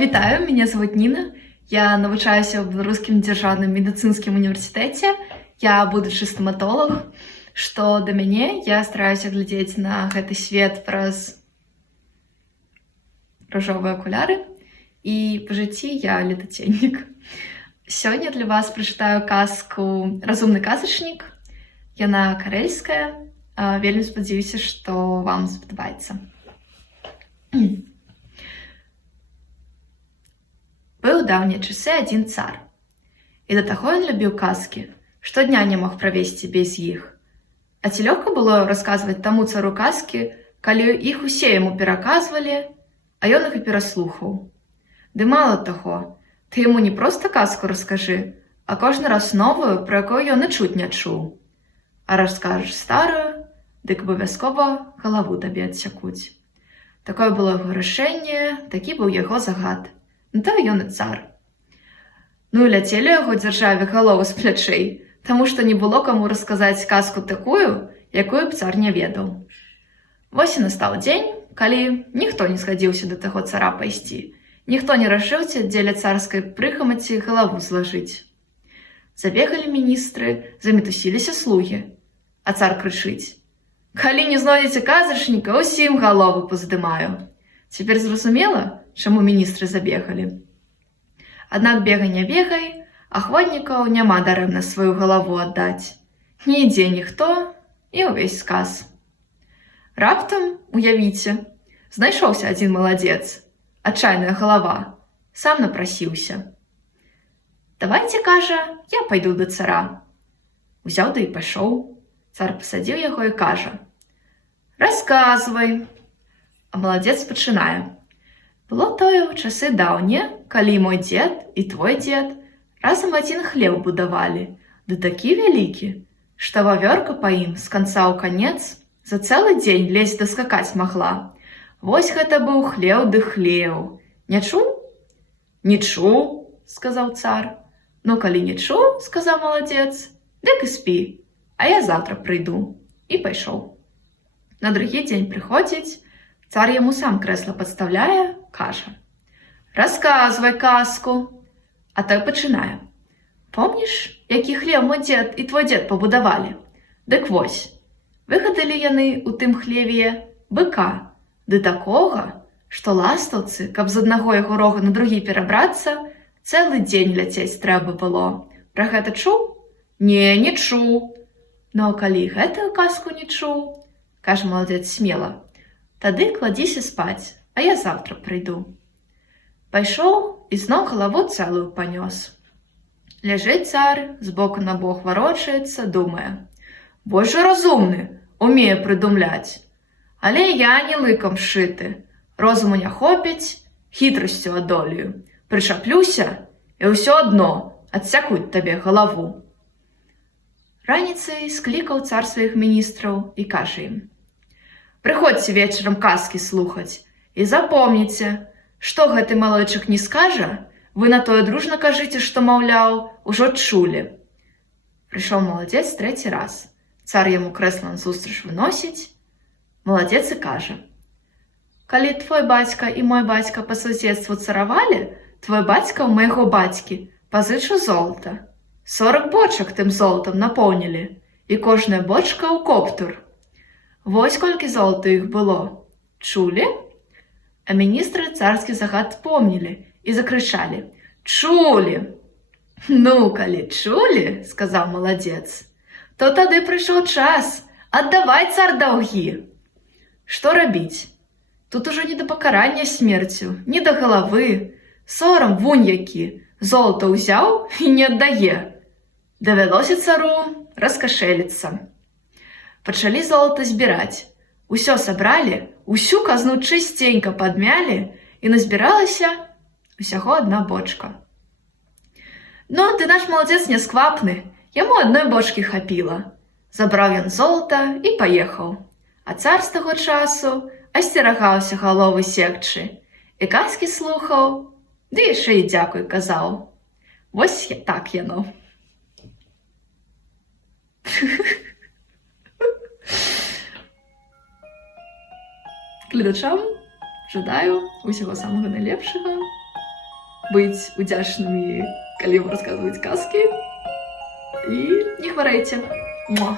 Вітаю, мяне зовут Ніна. Я навучаюся ў Беларускім дзяржаўным медыцынскім універсітэце. Я будучы стаматолог. Што да мяне, я стараюся глядзець на гэты свет праз ружовыя акуляры. І па жыцці я летаценнік. Сёння для вас прачытаю казку «Разумны казачнік». Яна карэльская. Вельмі спадзяюся, што вам спадабаецца. Быў даўнія часы адзін цар. І да таго ён любіў казкі, штодня не мог правесці без іх. А ці лёгка было расказваць таму цару казкі, калі іх усе яму пераказвалі, а ён іх і пераслухаў. Ды мала таго, ты яму не проста казку раскажы, а кожны раз новую, пра якую ён і чуць не чуў. А раскажаш старую, дык абавязкова галаву табе адсякуць. Такое было яго рашэнне, такі быў яго загад. Ну то ён і цар. Ну і ляцелі яго дзяржаве галовы з плячэй, таму што не было каму расказаць казку такую, якую б цар не ведаў. Вось і настаў дзень, калі ніхто не згадзіўся да таго цара пайсці, ніхто не рашыўся дзеля царскай прыхамаці галаву злажыць. Забегалі міністры, замітусіліся слугі, а цар крычыць: «Калі не знойдзеце казачніка, усім галовы паздымаю». Цяпер зразумела, чаму міністры забегалі. Аднак бегай не бегай, ахвотнікаў няма дарэмна сваю галаву аддаць. Не ідзе ніхто і ўвесь сказ. Раптам, уявіце, знайшоўся адзін маладзец, адчайная галава, сам напрасіўся. «Давайце, кажа, я пайду да цара». Узяў да і пайшоў. Цар пасадзіў яго і кажа: «Расказвай». А маладзец пачынае: «Было тое ў часы даўнія, калі мой дзед і твой дзед разам адзін хлеў будавалі, ды такі вялікі, што вавёрка па ім з канца ў канец за цэлы дзень лезь даскакаць магла. Вось гэта быў хлеў ды хлеў. Не чуў?» «Не чуў», сказаў цар. «Ну, калі не чуў, сказаў маладзец, дык і спі, а я завтра прыйду». І пайшоў. На другі дзень прыходзіць, цар яму сам крэсла падстаўляе, кажа: «Расказвай казку». А той пачынае: «Помніш, які хлеў мой дзед і твой дзед пабудавалі? Дык вось, выгадалі яны ў тым хлеве быка, ды такога, што ластаўцы, каб з аднаго яго рога на другі перабрацца, цэлы дзень ляцець трэба было. Пра гэта чуў?» «Не, не чуў». «Ну, а калі гэтую казку не чуў, — кажа маладзец смела, — тады кладзіся спаць, а я завтра прыйду». Пайшоў і зноў галаву цэлую панёс. Ляжыць цар, з боку на бок варочаецца, думае: «Вось жа разумны, умее прыдумляць. Але я не лыкам сшыты, розуму не хопіць, хітрасцю адолею. Прычаплюся, і ўсё адно адсякуць табе галаву». Раніцай склікаў цар сваіх міністраў і кажа ім: «Прыходзьце вечарам казкі слухаць і запомніце, што гэты малойчык не скажа, вы на тое дружна кажыце, што, маўляў, ужо чулі». Прыйшоў маладзец трэці раз. Цар яму крэсла назустрыч выносіць. Маладзец і кажа: «Калі твой бацька і мой бацька па суседству царавалі, твой бацька ў майго бацькі пазычыў золата. 40 бочак тым золатам напоўнілі, і кожная бочка ў коптур. Вось колькі золата іх было. Чулі?» А міністры царскі загад помнілі і закрычалі: «Чулі!» «Ну, калі чулі, — сказаў маладзец, — то тады прыйшоў час аддаваць, цар, даўгі». Што рабіць? Тут ужо не да пакарання смерцю, не да галавы. Сорам вунь які, золата ўзяў і не аддае. Давялося цару раскашэліцца. Пачалі золата збіраць. Усё сабралі, усю казну чысценька падмялі, і назбіралася усяго адна бочка. Ну, ты наш маладзец нясквапны, яму адной бочкі хапіла. Забраў ён золата і паехаў. А цар з таго часу асцерагаўся галовы секчы, і казкі слухаў, ды яшчэ і дзякуй казаў. Вось так яно. Гледачам жадаю усяго самага найлепшага. быць удзячнымі, калі вам расказваюць казкі. І не хварэйце. Муа!